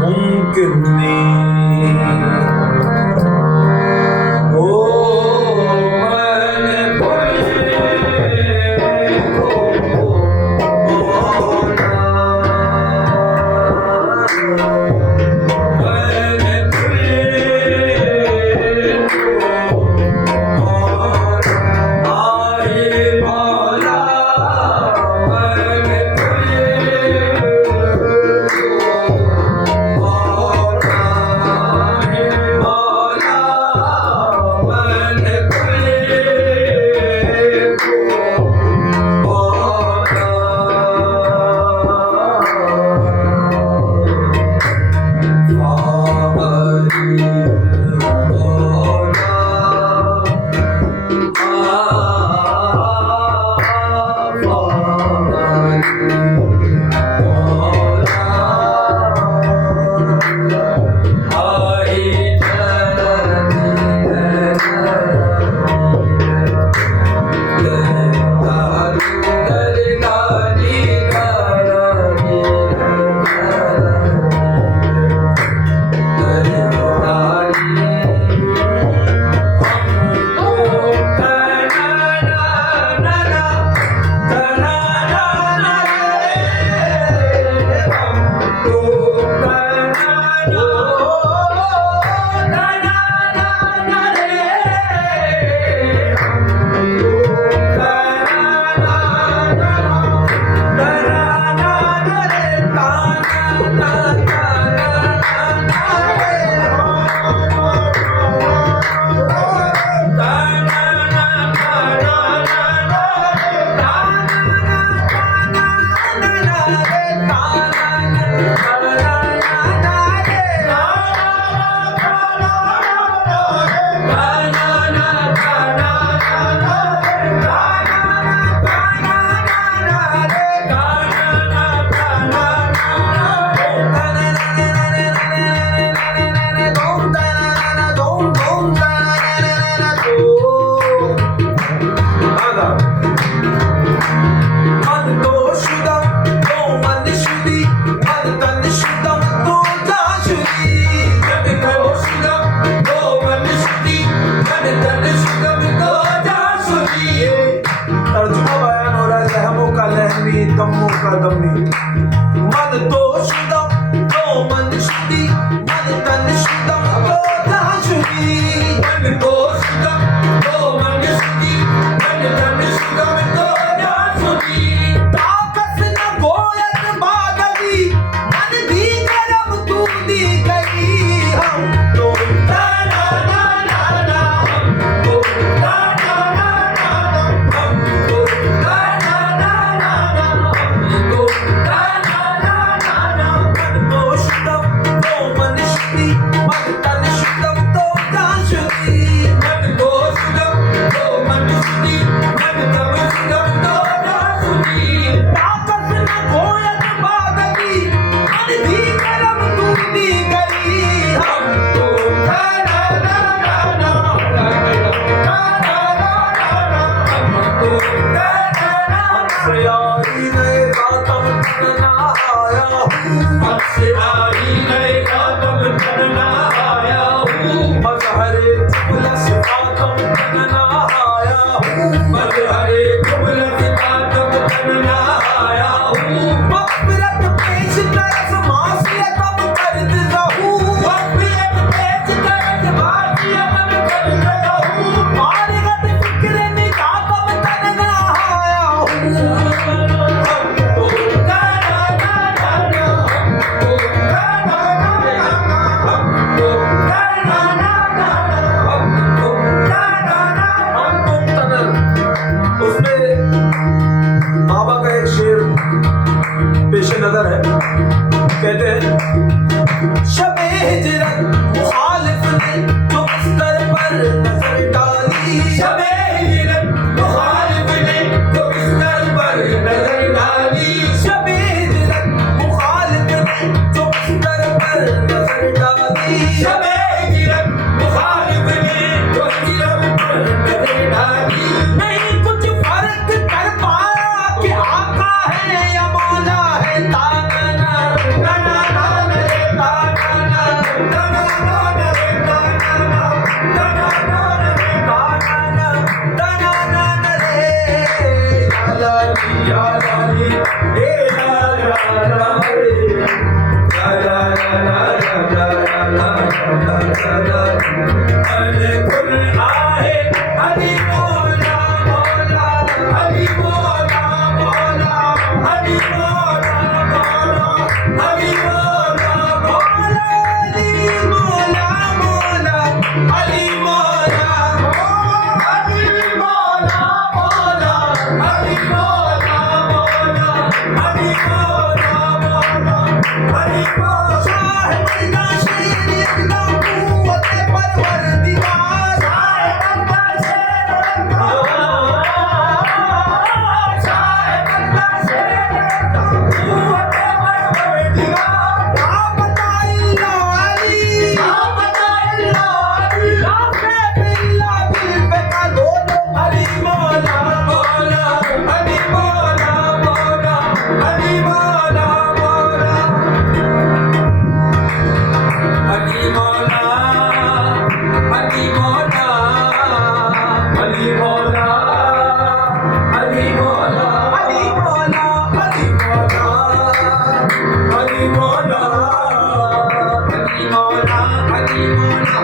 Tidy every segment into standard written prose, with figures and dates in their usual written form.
मुमकिन नहीं। ओ मैंने अरे खुल आए हरि मौला मौला हरि मौला मौला हरि मौला मौला हरि मौला मौला हरि मौला मौला हरि मौला हरि मौला मौला हरि मौला मौला हरि मौला मौला हरि मौला साहिब का शेर एकदम कुव्वत परवरदिगार साहिब का शेर साहिब का शेर कुव्वत परवरदिगार या बताइल्ला अली या बताइल्ला अली आखे बिल्ला दिल पे का दोनों हरि मौला मौला हरि मौला मौला हरि मौला मौला हरि मौला हरि मौला हरि मौला हरि मौला हरि मौला हरि मौला हरि मौला हरि मौला हरि मौला हरि मौला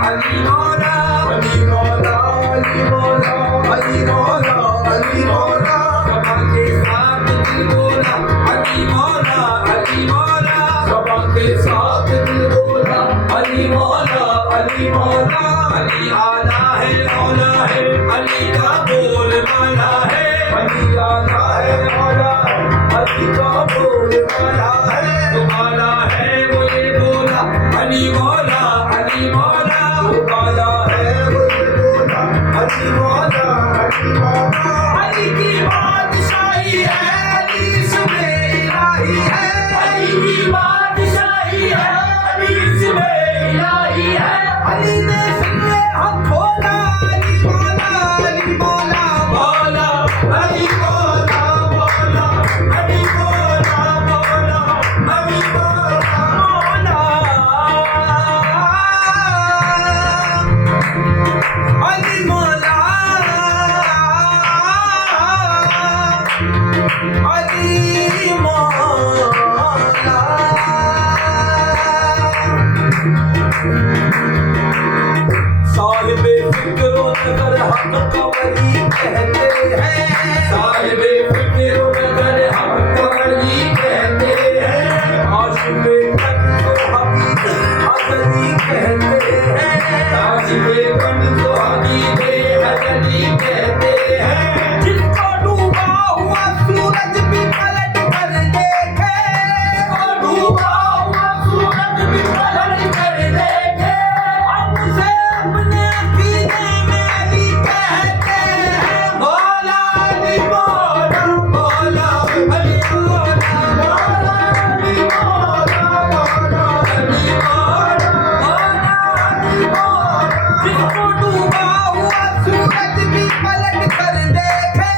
हरि मौला हरि मौला हरि मौला हरि मौला हरि मौला सभा के साथ दिल बोला हरि मौला हरि मौला सभा के साथ दिल बोला हरि मौला हरि मौला अली आला है मौला है अली का बोल माला है अली आला है मौला है अली का बोल माला है तुम्हारा है वो ये बोला अली मौला अली मौला तुम्हारा है वो ये बोला अली मौला अली मौला अली की बादशाही है अली इसमें इलाही है अली की बादशाही है अली इसमें इलाही है अली ने फिक्रे हक खोला अली मौला मौला अली मौला मौला अली मौला मौला अली मौला मौला अली मौला अली मौला साहिबे फिक्रो नगर हक का वली कहते हैं साहिबे फिक्रो नगर हक का वली कहते हैं आशिक़े कंज़ हबीबे अज़ली कहते हैं आशिक़े कंज़ हबीबे अज़ली कहते हैं जिसको डूबा हुआ सूरज भी पलट कर देखे जिसको डूबा हुआ सूरज भी पलट कर देखे हम उसे अपने अकीदे में अली कहते हैं मौला अली मौला मौला अली मौला मौला अली मौला मौला अली मौला मौला अली मौला जिसको डूबा हुआ सूरज भी पलट कर देखे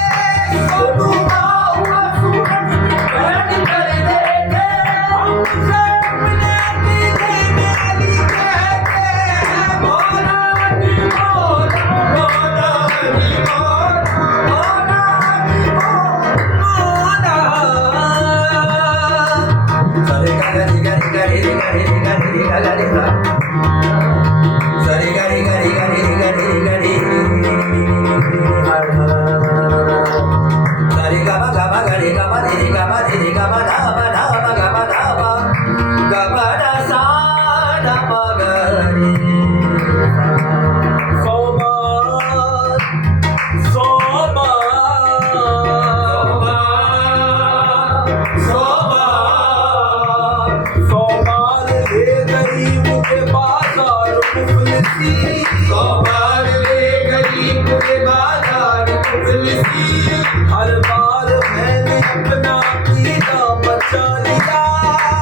जिसको डूबा हुआ सूरज भी पलट कर देखे हम उसे अपने अकीदे में अली कहते हैं मौला अली मौला मौला अली मौला मौला अली मौला सरे गा रे गा रे गा रे गा रे गा रे गा रे गा सरे गा रे गा रे गा रे गा रे गा रे सरे गा मा गा रे गा मा रे गा मा रे गा मा धा मा धा मा गा मा धा मा गा मा धा सा धा मा गा रे सोबान सोबान सोबान सोबान ले गई मुझे बाजार मुफलिसी सोबान ले गई मुझे बाजार मुफलिसी हर बार मैंने अपना अकीदा बचा लिया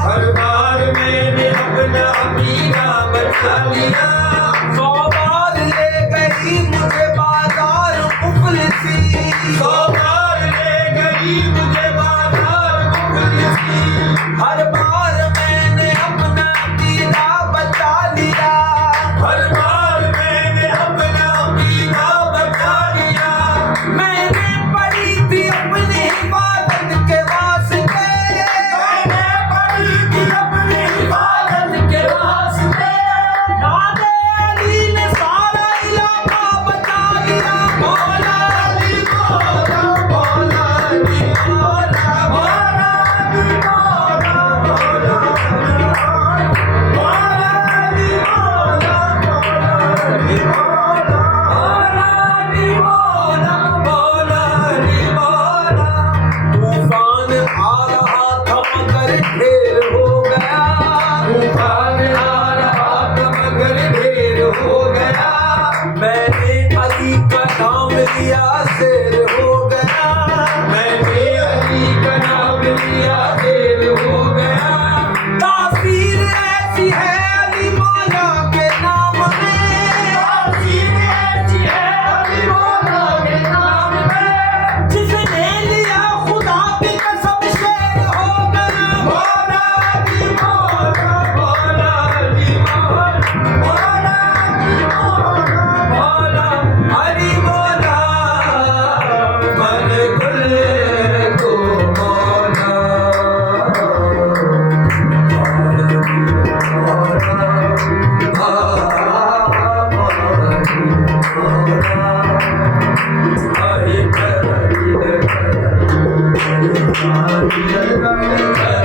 हर बार मैंने अपना अकीदा बचा लिया सौ बार ले गई मुझे बाजार मुफलिसी सौ बार ले गई मुझे बाजार मुफलिसी हर बार मैंने अपना अकीदा बचा लिया हर बार मैंने अपना अकीदा बचा लिया मैंने पढ़ी थी अपनी इबादत के वास्ते जय